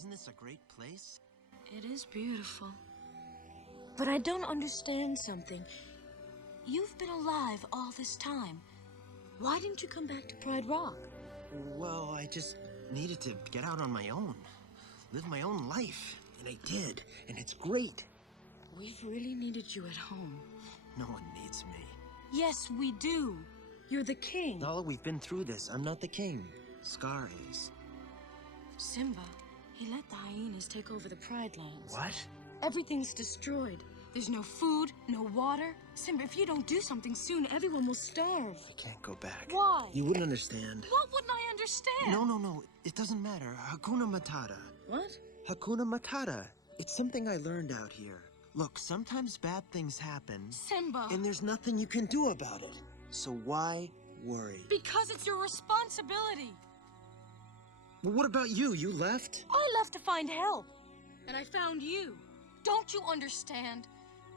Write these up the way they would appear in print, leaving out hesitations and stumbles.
Isn't this a great place? It is beautiful. But I don't understand something. You've been alive all this time. Why didn't you come back to Pride Rock? Well, I just needed to get out on my own. Live my own life. And I did. And it's great. We've really needed you at home. No one needs me. Yes, we do. You're the king. Nala, we've been through this. I'm not the king. Scar is. Simba, he let the hyenas take over the Pride Lands. What? Everything's destroyed. There's no food, no water. Simba, if you don't do something soon, everyone will starve. I can't go back. Why? You wouldn't understand. What wouldn't I understand? No. It doesn't matter. Hakuna Matata. What? Hakuna Matata. It's something I learned out here. Look, sometimes bad things happen. Simba. And there's nothing you can do about it. So why worry? Because it's your responsibility. Well, what about you? You left? I left to find help. And I found you. Don't you understand?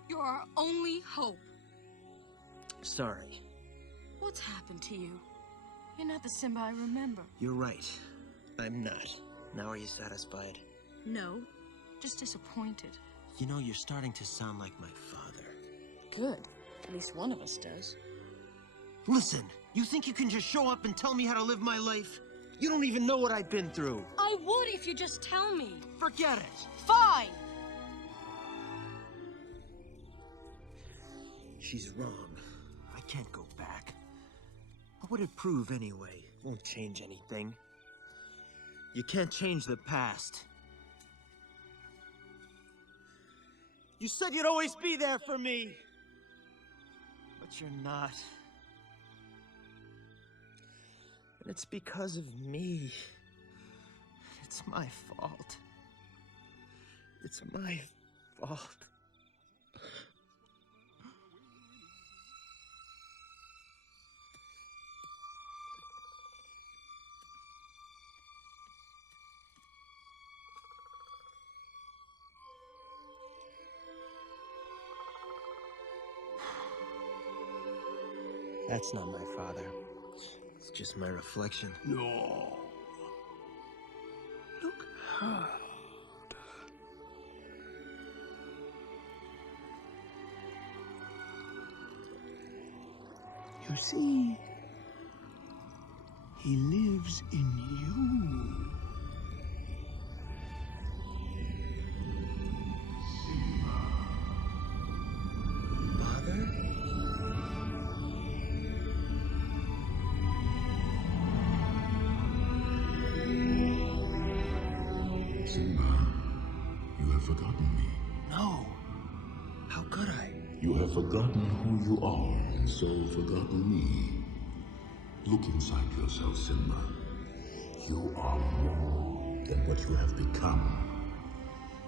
You're our only hope. Sorry. What's happened to you? You're not the Simba I remember. You're right. I'm not. Now are you satisfied? No, just disappointed. You know, you're starting to sound like my father. Good. At least one of us does. Listen, you think you can just show up and tell me how to live my life? You don't even know what I've been through. I would if you just tell me. Forget it. Fine! She's wrong. I can't go back. What would it prove anyway? Won't change anything. You can't change the past. You said you'd always be there for me. But you're not. And it's because of me. It's my fault. It's my fault. That's not my father. It's just my reflection. No. Look hard. You see, he lives in you. Father? Simba, you have forgotten me. No. How could I? You have forgotten who you are, and so forgotten me. Look inside yourself, Simba. You are more than what you have become.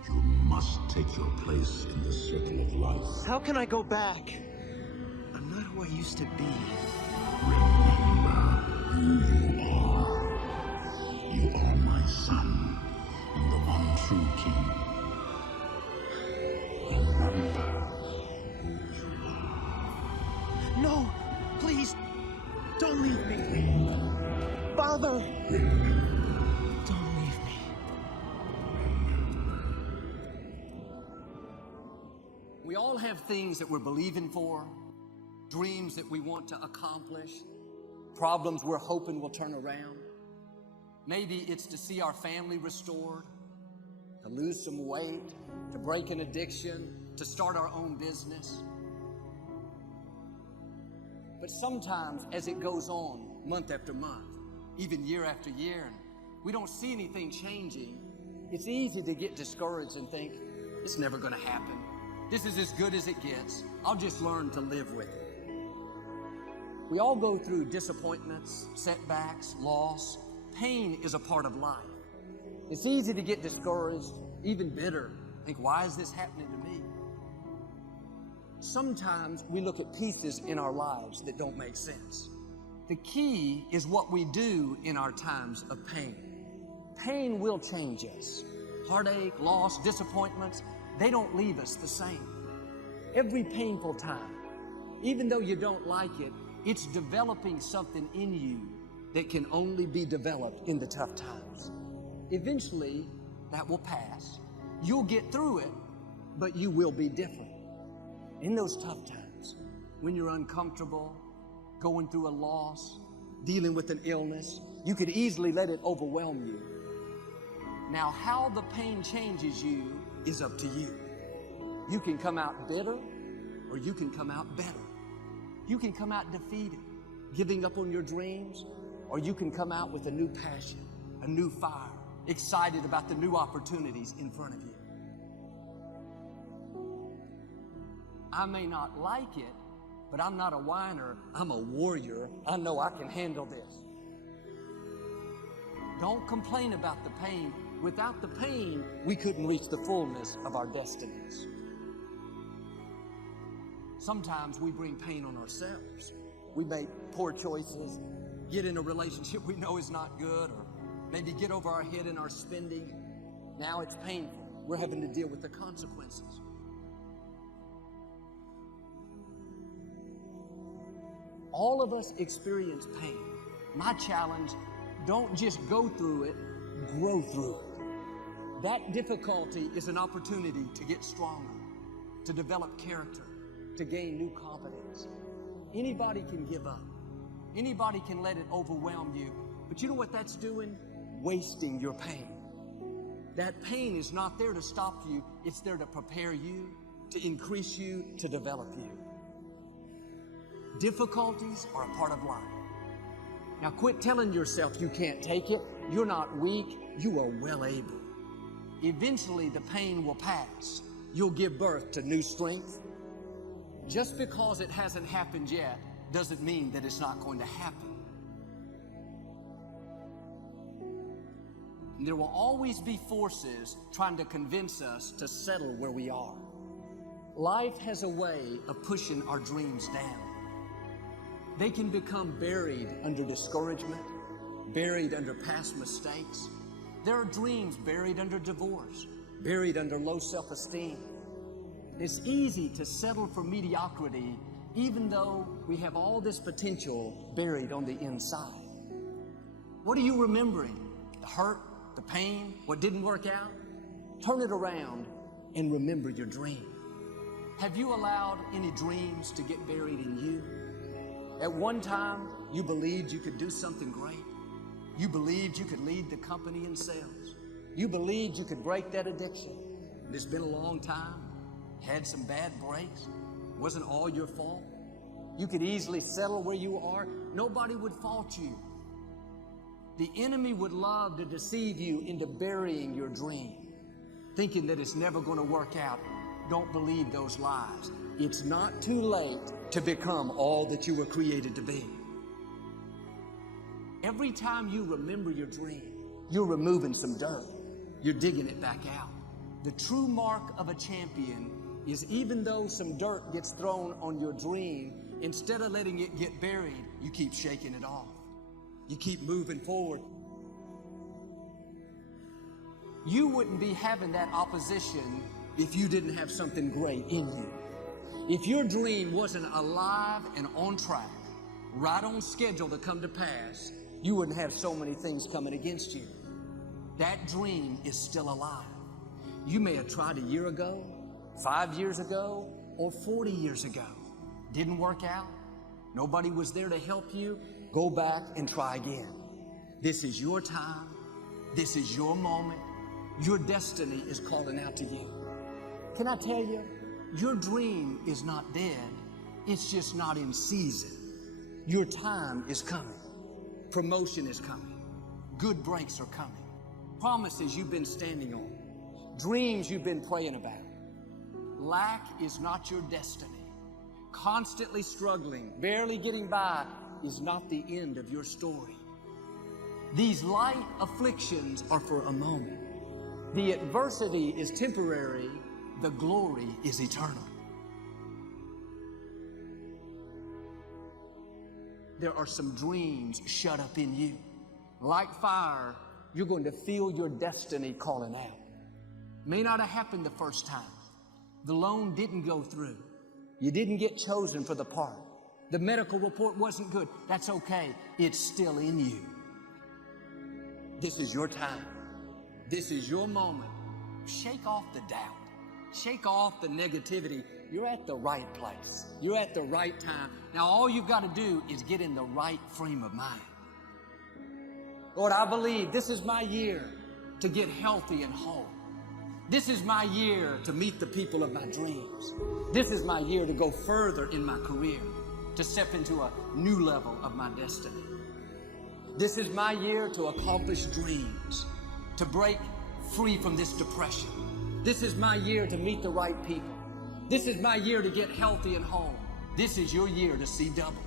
You must take your place in the circle of life. How can I go back? I'm not who I used to be. Remember who you are. You are my son, and the one true king. Remember who you are. No! Please! Don't leave me! Father! Don't leave me. We all have things that we're believing for, dreams that we want to accomplish, problems we're hoping will turn around. Maybe it's to see our family restored, to lose some weight, to break an addiction, to start our own business. But sometimes as it goes on, month after month, even year after year, and we don't see anything changing, it's easy to get discouraged and think, it's never gonna happen. This is as good as it gets. I'll just learn to live with it. We all go through disappointments, setbacks, loss. Pain is a part of life. It's easy to get discouraged, even bitter. Think, why is this happening to me? Sometimes we look at pieces in our lives that don't make sense. The key is what we do in our times of pain. Pain will change us. Heartache, loss, disappointments, they don't leave us the same. Every painful time, even though you don't like it, it's developing something in you that can only be developed in the tough times. Eventually, That will pass. You'll get through it, but you will be different. In those tough times, when you're uncomfortable, going through a loss, dealing with an illness, you could easily let it overwhelm you. Now, how the pain changes you is up to you. You can come out bitter, or you can come out better. You can come out defeated, giving up on your dreams, or you can come out with a new passion, a new fire, excited about the new opportunities in front of you. I may not like it, but I'm not a whiner. I'm a warrior. I know I can handle this. Don't complain about the pain. Without the pain, we couldn't reach the fullness of our destinies. Sometimes we bring pain on ourselves. We make poor choices, get in a relationship we know is not good, or maybe get over our head in our spending. Now it's painful. We're having to deal with the consequences. All of us experience pain. My challenge, don't just go through it, grow through it. That difficulty is an opportunity to get stronger, to develop character, to gain new confidence. Anybody can give up. Anybody can let it overwhelm you. But you know what that's doing? Wasting your pain. That pain is not there to stop you. It's there to prepare you, to increase you, to develop you. Difficulties are a part of life. Now quit telling yourself you can't take it. You're not weak. You are well able. Eventually the pain will pass. You'll give birth to new strength. Just because it hasn't happened yet doesn't mean that it's not going to happen. There will always be forces trying to convince us to settle where we are. Life has a way of pushing our dreams down. They can become buried under discouragement, buried under past mistakes. There are dreams buried under divorce, buried under low self-esteem. It's easy to settle for mediocrity even though we have all this potential buried on the inside. What are you remembering? The hurt, the pain, what didn't work out? Turn it around and remember your dream. Have you allowed any dreams to get buried in you? At one time, you believed you could do something great. You believed you could lead the company in sales. You believed you could break that addiction. It's been a long time. Had some bad breaks. Wasn't all your fault. You could easily settle where you are. Nobody would fault you. The enemy would love to deceive you into burying your dream, thinking that it's never going to work out. Don't believe those lies. It's not too late to become all that you were created to be. Every time you remember your dream, you're removing some dirt. You're digging it back out. The true mark of a champion is even though some dirt gets thrown on your dream, instead of letting it get buried, you keep shaking it off. You keep moving forward. You wouldn't be having that opposition if you didn't have something great in you. If your dream wasn't alive and on track, right on schedule to come to pass, you wouldn't have so many things coming against you. That dream is still alive. You may have tried a year ago, 5 years ago, or 40 years ago. Didn't work out. Nobody was there to help you. Go back and try again. This is your time. This is your moment. Your destiny is calling out to you. Can I tell you, your dream is not dead. It's just not in season. Your time is coming. Promotion is coming. Good breaks are coming. Promises you've been standing on. Dreams you've been praying about. Lack is not your destiny. Constantly struggling, barely getting by is not the end of your story. These light afflictions are for a moment. The adversity is temporary. The glory is eternal. There are some dreams shut up in you. Like fire, you're going to feel your destiny calling out. May not have happened the first time. The loan didn't go through. You didn't get chosen for the part. The medical report wasn't good. That's okay. It's still in you. This is your time. This is your moment. Shake off the doubt. Shake off the negativity. You're at the right place. You're at the right time. Now all you've got to do is get in the right frame of mind. Lord, I believe this is my year to get healthy and whole. This is my year to meet the people of my dreams. This is my year to go further in my career, to step into a new level of my destiny. This is my year to accomplish dreams, to break free from this depression. This is my year to meet the right people. This is my year to get healthy and whole. This is your year to see double.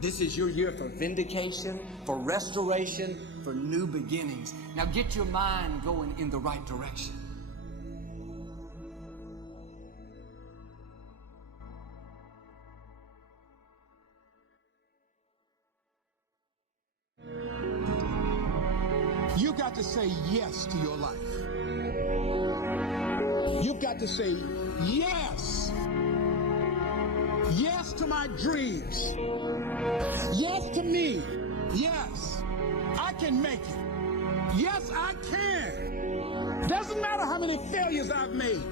This is your year for vindication, for restoration, for new beginnings. Now get your mind going in the right direction. You got to say yes to your life. You've got to say yes. Yes to my dreams. Yes to me. Yes, I can make it. Yes, I can. Doesn't matter how many failures I've made.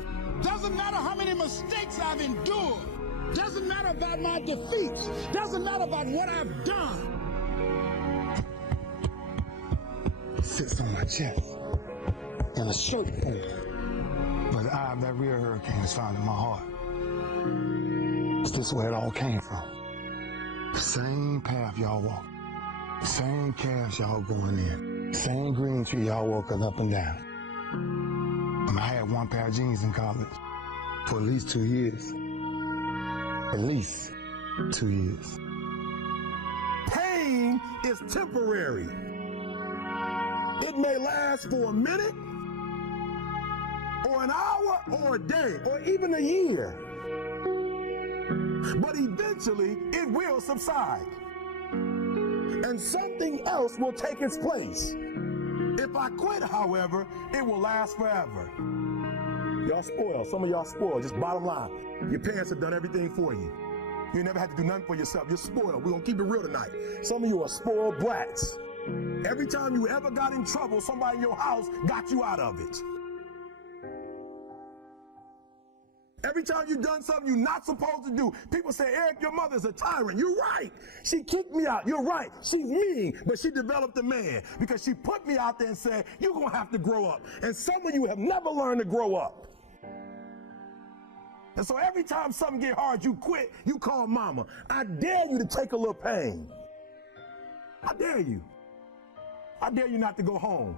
Doesn't matter how many mistakes I've endured. Doesn't matter about my defeats. Doesn't matter about what I've done. Sits on my chest and a shirt on. But the eye of that real hurricane is found in my heart. It's this where it all came from. Same path y'all walk. Same calves y'all going in. Same green tree y'all walking up and down. And I had one pair of jeans in college for at least 2 years. At least 2 years. Pain is temporary. It may last for a minute, or an hour, or a day, or even a year. But eventually, it will subside. And something else will take its place. If I quit, however, it will last forever. Y'all spoiled. Some of y'all spoiled. Just bottom line. Your parents have done everything for you. You never had to do nothing for yourself. You're spoiled. We're going to keep it real tonight. Some of you are spoiled brats. Every time you ever got in trouble, somebody in your house got you out of it. Every time you've done something you're not supposed to do, people say, Eric, your mother's a tyrant. You're right. She kicked me out. You're right. She's mean, but she developed a man because she put me out there and said, you're going to have to grow up. And some of you have never learned to grow up. And so every time something get hard, you quit, you call mama. I dare you to take a little pain. I dare you. I dare you not to go home.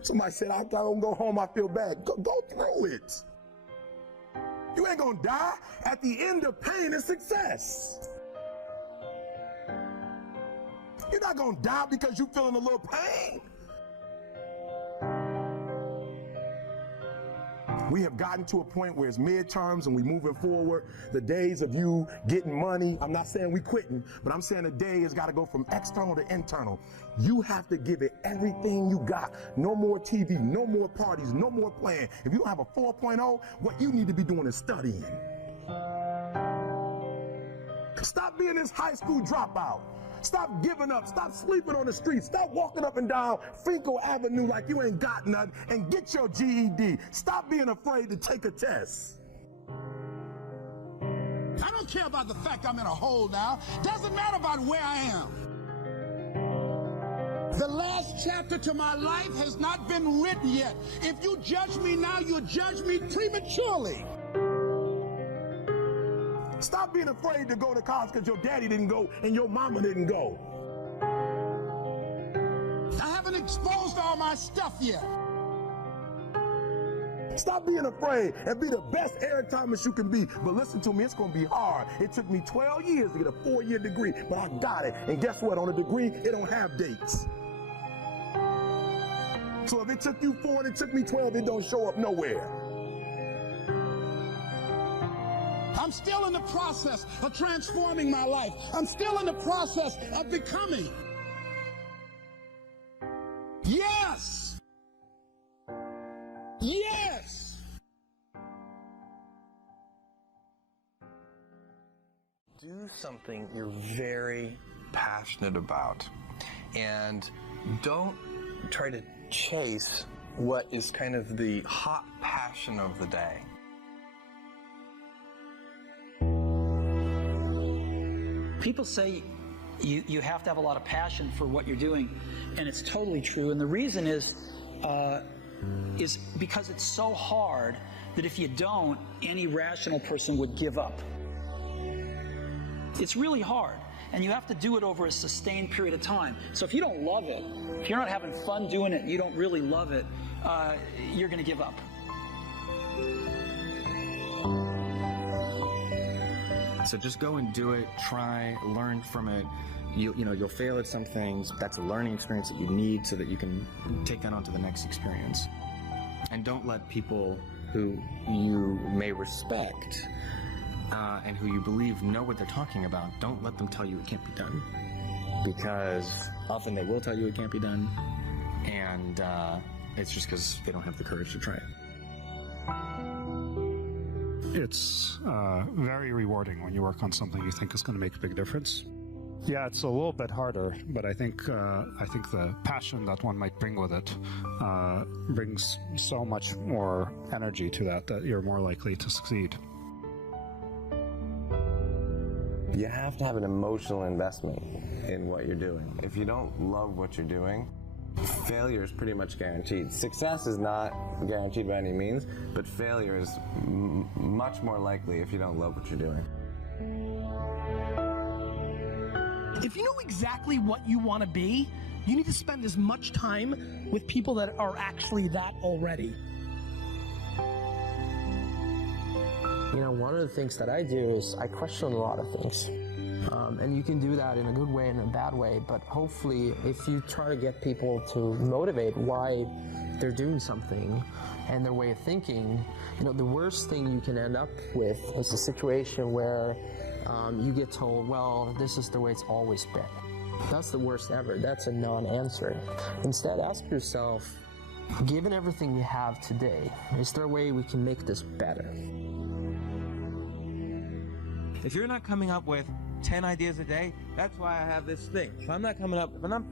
Somebody said, I don't go home, I feel bad. Go through it. You ain't gonna die. At the end of pain is success. You're not gonna die because you're feeling a little pain. We have gotten to a point where it's midterms and we're moving forward. The days of you getting money, I'm not saying we quitting, but I'm saying the day has got to go from external to internal. You have to give it everything you got. No more TV, no more parties, no more playing. If you don't have a 4.0, what you need to be doing is studying. Stop being this high school dropout. Stop giving up. Stop sleeping on the street. Stop walking up and down Finkel Avenue like you ain't got nothing and get your GED. Stop being afraid to take a test. I don't care about the fact I'm in a hole now. Doesn't matter about where I am. The last chapter to my life has not been written yet. If you judge me now, you'll judge me prematurely. Stop being afraid to go to college because your daddy didn't go and your mama didn't go. I haven't exposed all my stuff yet. Stop being afraid and be the best Eric Thomas you can be. But listen to me, it's going to be hard. It took me 12 years to get a 4-year degree, but I got it. And guess what? On a degree, it don't have dates. So if it took you 4 and it took me 12, it don't show up nowhere. I'm still in the process of transforming my life. I'm still in the process of becoming. Yes. Yes. Do something you're very passionate about, and don't try to chase what is kind of the hot passion of the day? People say you have to have a lot of passion for what you're doing, and it's totally true. And the reason is because it's so hard that if you don't, any rational person would give up. It's really hard, and you have to do it over a sustained period of time. So if you don't love it, if you're not having fun doing it, you don't really love it, you're going to give up. So just go and do it, try, learn from it. You'll fail at some things. That's a learning experience that you need so that you can take that on to the next experience. And don't let people who you may respect and who you believe know what they're talking about, don't let them tell you it can't be done. Because often they will tell you it can't be done, and it's just because they don't have the courage to try it. It's very rewarding when you work on something you think is going to make a big difference. Yeah, it's a little bit harder, but I think the passion that one might bring with it brings so much more energy to that you're more likely to succeed. You have to have an emotional investment in what you're doing. If you don't love what you're doing, failure is pretty much guaranteed. Success is not guaranteed by any means, but failure is much more likely if you don't love what you're doing. If you know exactly what you want to be, you need to spend as much time with people that are actually that already. You know, one of the things that I do is I question a lot of things. And you can do that in a good way and a bad way, but hopefully if you try to get people to motivate why they're doing something and their way of thinking, you know, the worst thing you can end up with is a situation where you get told, well, this is the way it's always been. That's the worst ever. That's a non-answer. Instead, ask yourself, given everything we have today, is there a way we can make this better? If you're not coming up with 10 ideas a day, that's why I have this thing. If I'm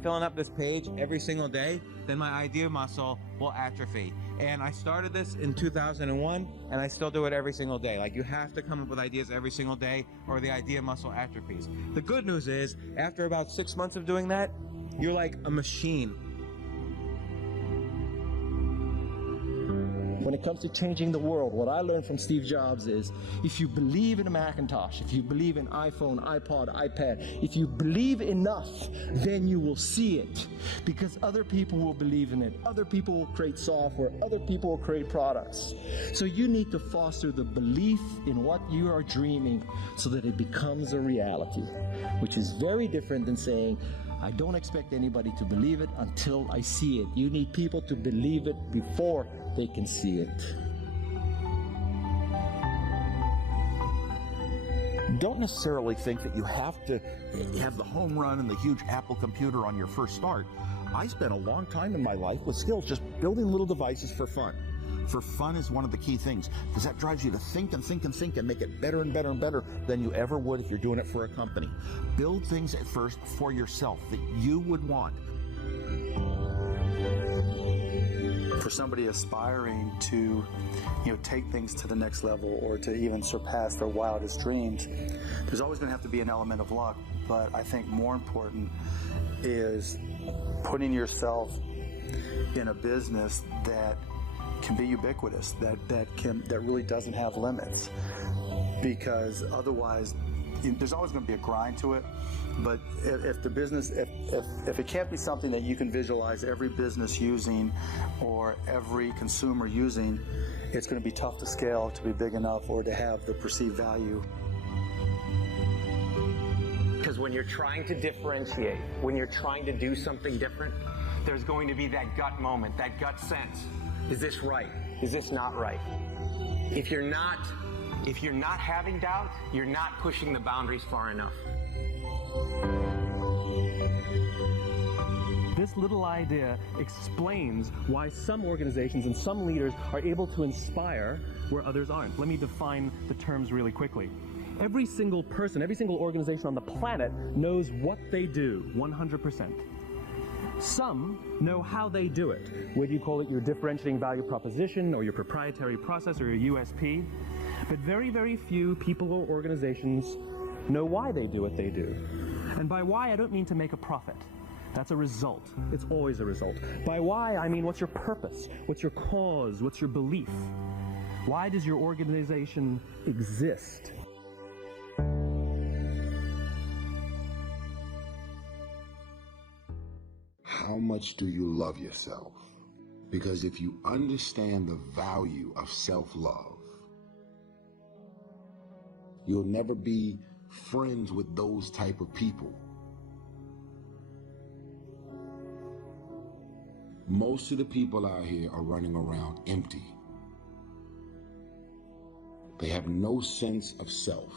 filling up this page every single day, then my idea muscle will atrophy. And I started this in 2001, and I still do it every single day. Like, you have to come up with ideas every single day, or the idea muscle atrophies. The good news is, after about 6 months of doing that, you're like a machine. When it comes to changing the world, what I learned from Steve Jobs is, if you believe in a Macintosh, if you believe in iPhone, iPod, iPad, if you believe enough, then you will see it. Because other people will believe in it. Other people will create software. Other people will create products. So you need to foster the belief in what you are dreaming so that it becomes a reality, which is very different than saying, I don't expect anybody to believe it until I see it. You need people to believe it before they can see it. Don't necessarily think that you have to have the home run and the huge Apple computer on your first start. I spent a long time in my life with skills just building little devices for fun. For fun is one of the key things, because that drives you to think and think and think and make it better and better and better than you ever would if you're doing it for a company. Build things at first for yourself that you would want. For somebody aspiring to, take things to the next level or to even surpass their wildest dreams, there's always going to have to be an element of luck. But I think more important is putting yourself in a business that can be ubiquitous, that really doesn't have limits. Because otherwise, there's always going to be a grind to it. But if the business, if it can't be something that you can visualize every business using or every consumer using, it's going to be tough to scale to be big enough or to have the perceived value. Because when you're trying to differentiate, when you're trying to do something different, there's going to be that gut moment, that gut sense. Is this right? Is this not right? If you're not having doubt, you're not pushing the boundaries far enough. This little idea explains why some organizations and some leaders are able to inspire where others aren't. Let me define the terms really quickly. Every single person, every single organization on the planet knows what they do 100%. Some know how they do it, whether you call it your differentiating value proposition or your proprietary process or your USP. But very, very few people or organizations know why they do what they do. And by why, I don't mean to make a profit. That's a result. It's always a result. By why, I mean what's your purpose? What's your cause? What's your belief? Why does your organization exist? How much do you love yourself? Because if you understand the value of self-love, you'll never be friends with those type of people. Most of the people out here are running around empty. They have no sense of self,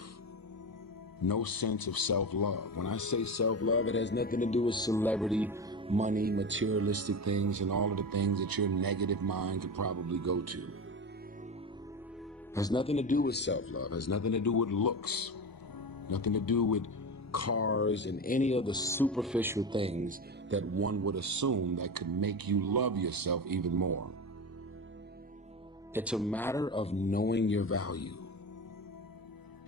no sense of self-love. When I say self-love, it has nothing to do with celebrity, money, materialistic things, and all of the things that your negative mind could probably go to. It has nothing to do with self-love. It has nothing to do with looks, nothing to do with cars and any of the superficial things that one would assume that could make you love yourself even more. It's a matter of knowing your value.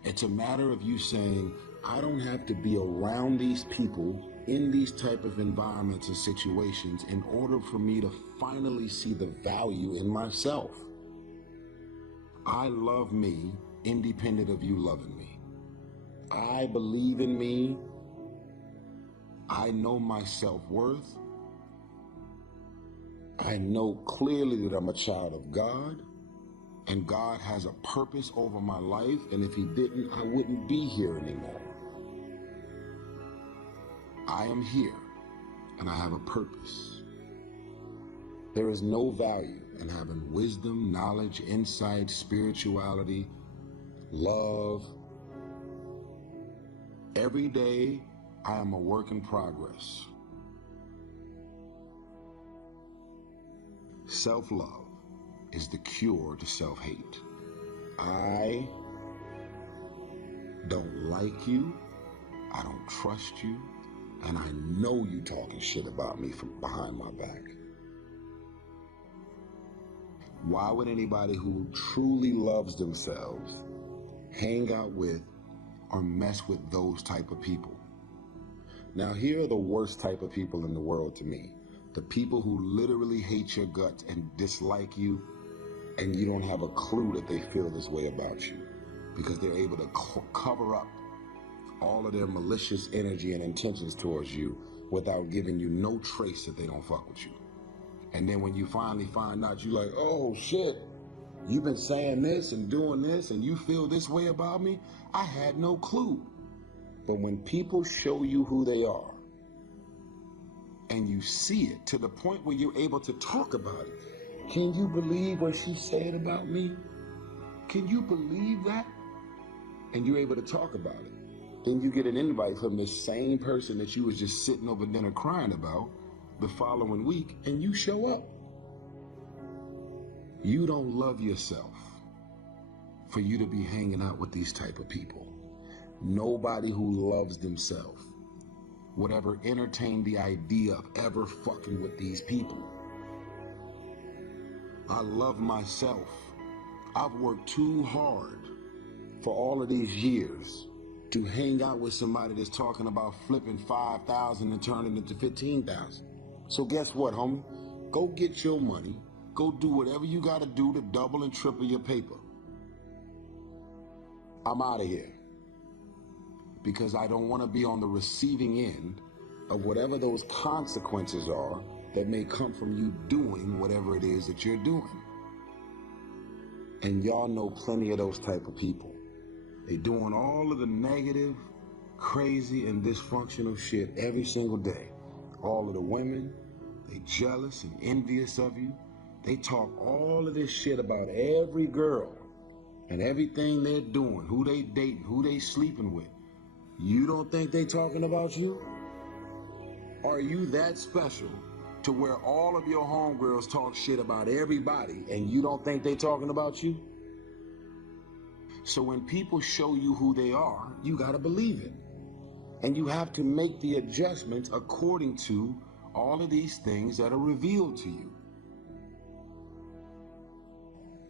It's a matter of you saying, I don't have to be around these people in these type of environments and situations in order for me to finally see the value in myself. I love me independent of you loving me. I believe in me. I know my self-worth. I know clearly that I'm a child of God, and God has a purpose over my life, and if he didn't, I wouldn't be here anymore. I am here, and I have a purpose. There is no value in having wisdom, knowledge, insight, spirituality, love. Every day, I am a work in progress. Self-love is the cure to self-hate. I don't like you, I don't trust you, and I know you talking shit about me from behind my back. Why would anybody who truly loves themselves hang out with or mess with those type of people? Now, here are the worst type of people in the world to me. The people who literally hate your guts and dislike you, and you don't have a clue that they feel this way about you, because they're able to cover up all of their malicious energy and intentions towards you without giving you no trace that they don't fuck with you. And then when you finally find out, you're like, oh shit, you've been saying this and doing this and you feel this way about me? I had no clue. But when people show you who they are and you see it to the point where you're able to talk about it, can you believe what she said about me? Can you believe that? And you're able to talk about it. Then you get an invite from this same person that you was just sitting over dinner crying about the following week, and you show up. You don't love yourself for you to be hanging out with these type of people. Nobody who loves themselves would ever entertain the idea of ever fucking with these people. I love myself. I've worked too hard for all of these years to hang out with somebody that's talking about flipping 5,000 and turning it to 15,000. So guess what, homie? Go get your money. Go do whatever you gotta do to double and triple your paper. I'm out of here. Because I don't wanna be on the receiving end of whatever those consequences are that may come from you doing whatever it is that you're doing. And y'all know plenty of those type of people. They doing all of the negative, crazy, and dysfunctional shit every single day. All of the women, they jealous and envious of you. They talk all of this shit about every girl and everything they're doing, who they dating, who they sleeping with. You don't think they talking about you? Are you that special to where all of your homegirls talk shit about everybody and you don't think they talking about you? So when people show you who they are, you gotta believe it. And you have to make the adjustments according to all of these things that are revealed to you.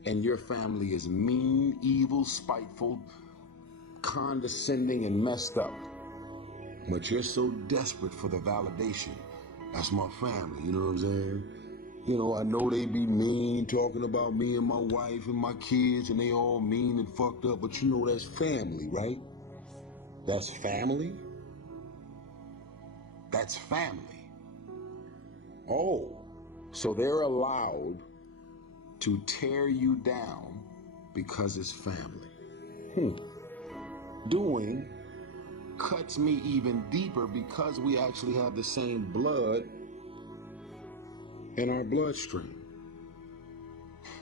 And your family is mean, evil, spiteful, condescending, and messed up. But you're so desperate for the validation. That's my family, you know what I'm saying? You know, I know they be mean, talking about me and my wife and my kids, and they all mean and fucked up, but you know that's family, right? That's family? That's family. Oh, so they're allowed to tear you down because it's family. Doing cuts me even deeper because we actually have the same blood in our bloodstream.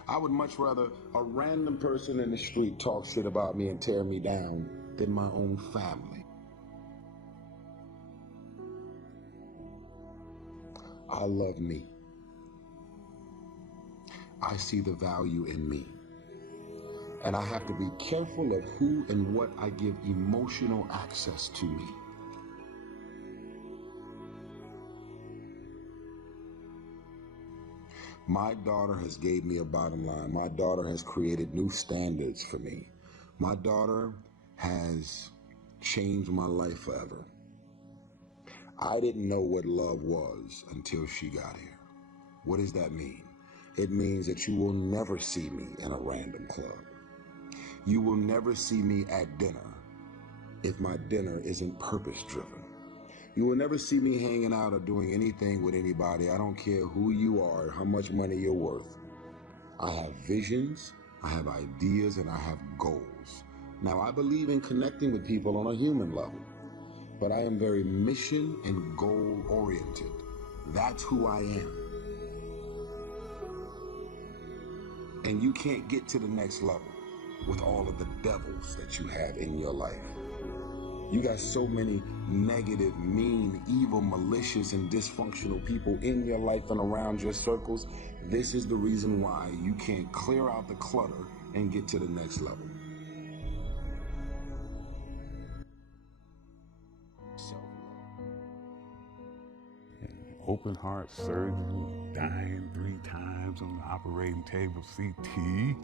I would much rather a random person in the street talk shit about me and tear me down than my own family. I love me. I see the value in me. And I have to be careful of who and what I give emotional access to me. My daughter has gave me a bottom line. My daughter has created new standards for me. My daughter has changed my life forever. I didn't know what love was until she got here. What does that mean? It means that you will never see me in a random club. You will never see me at dinner if my dinner isn't purpose-driven. You will never see me hanging out or doing anything with anybody. I don't care who you are, how much money you're worth. I have visions, I have ideas, and I have goals. Now, I believe in connecting with people on a human level, but I am very mission and goal-oriented. That's who I am. And you can't get to the next level with all of the devils that you have in your life. You got so many negative, mean, evil, malicious, and dysfunctional people in your life and around your circles. This is the reason why you can't clear out the clutter and get to the next level. Open heart surgery, dying 3 times on the operating table, CT.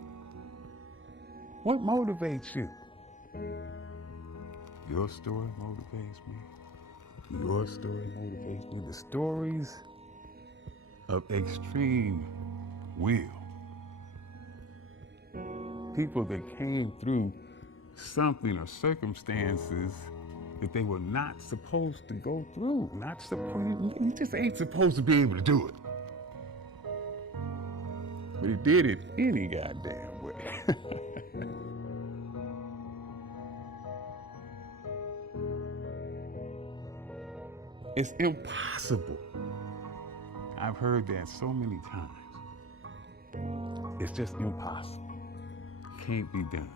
What motivates you? Your story motivates me. Your story motivates me. The stories of extreme will. People that came through something or circumstances that they were not supposed to go through. You just ain't supposed to be able to do it. But he did it any goddamn way. It's impossible. I've heard that so many times. It's just impossible. Can't be done.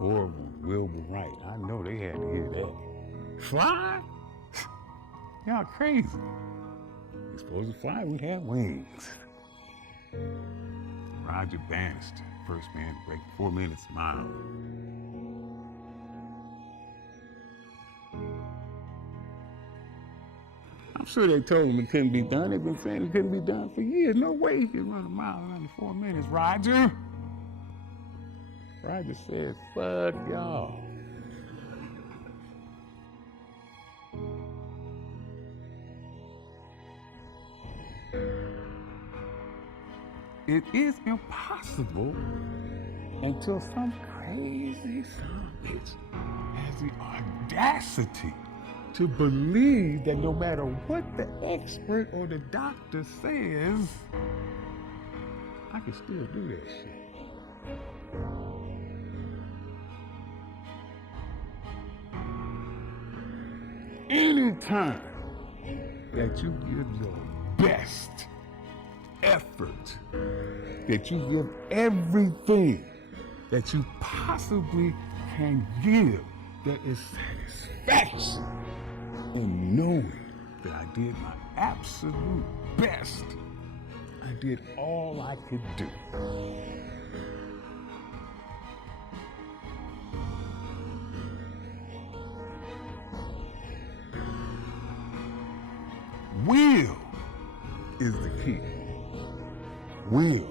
Orville, Wilbur Wright, I know they had to hear that. Fly? Y'all crazy. You're supposed to fly, we have wings. Roger Bannister, first man to break the 4-minute mile. I'm sure they told him it couldn't be done. They've been saying it couldn't be done for years. No way he can run a mile in under 4 minutes, Roger. Roger said, fuck y'all. It is impossible until some crazy son of a bitch has the audacity to believe that no matter what the expert or the doctor says, I can still do that shit. Anytime that you give your best effort, that you give everything that you possibly can give, there is satisfaction in knowing that I did my absolute best. I did all I could do. will is the key. Will.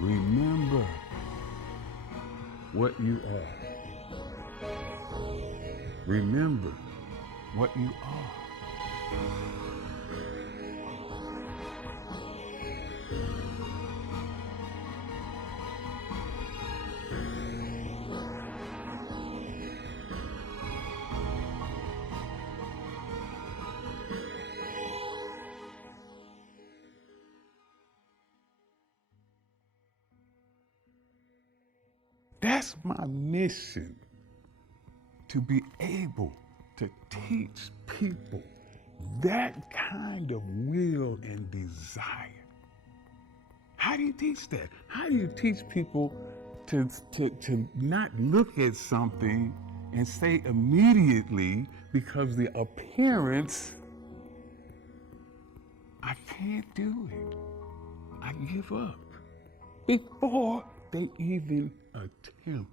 Remember what you are. Remember what you are. That's my mission, to be able to teach people that kind of will and desire. How do you teach that? How do you teach people to not look at something and say immediately, because the appearance, I can't do it, I give up, before they even attempt